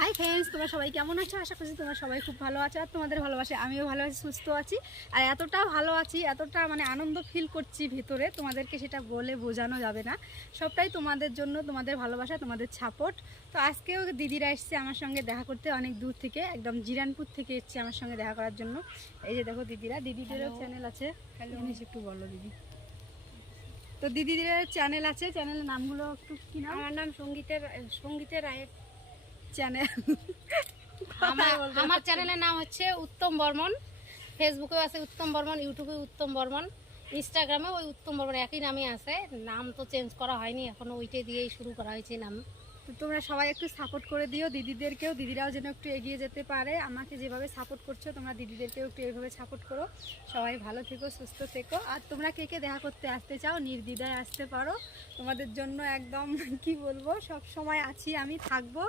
Hi friends, তোমরা সবাই কেমন আছো? আশা করছি তোমরা সবাই খুব ভালো আছো আর তোমাদের ভালোবাসে আমিও ভালো আছি, সুস্থ আছি। আর এতটা ভালো আছি, এতটা আনন্দ ফিল করছি ভিতরে, তোমাদেরকে সেটা বলে বোঝানো যাবে না। সবটাই তোমাদের জন্য, তোমাদের ভালোবাসা, তোমাদের সাপোর্ট। তো আজকেও দিদিরা এসছে আমার সঙ্গে দেখা করতে, অনেক দূর থেকে, একদম জিরানপুর থেকে এসছে আমার সঙ্গে দেখা করার জন্য। এই যে দেখো দিদিরা, দিদিদেরও চ্যানেল আছে। জিনিস একটু বলো দিদি। তো দিদিদের চ্যানেল আছে, চ্যানেলের নামগুলো একটু কি নাম? আমার নাম সঙ্গীতের রায়ের চ্যানেল আমার চ্যানেলের নাম হচ্ছে উত্তম বর্মন। ফেসবুকেও আছে উত্তম বর্মন, ইউটিউবে উত্তম বর্মন, ইনস্টাগ্রামে ওই উত্তম বর্মন, একই নামই আছে। নাম তো চেঞ্জ করা হয়নি এখনো, ওইটাই দিয়েই শুরু করা হয়েছে নাম। তো তোমরা সবাই একটু সাপোর্ট করে দিও দিদিদেরকেও, দিদিরাও যেন একটু এগিয়ে যেতে পারে। আমাকে যেভাবে সাপোর্ট করছো তোমরা দিদিদেরকেও একটু এইভাবে সাপোর্ট করো। সবাই ভালো থেকো, সুস্থ থেকো। আর তোমরা কে কে দেখা করতে আসতে চাও নির্দ্বিধায় আসতে পারো। তোমাদের জন্য একদম কি বলবো, সব সময় আছি, আমি থাকবো।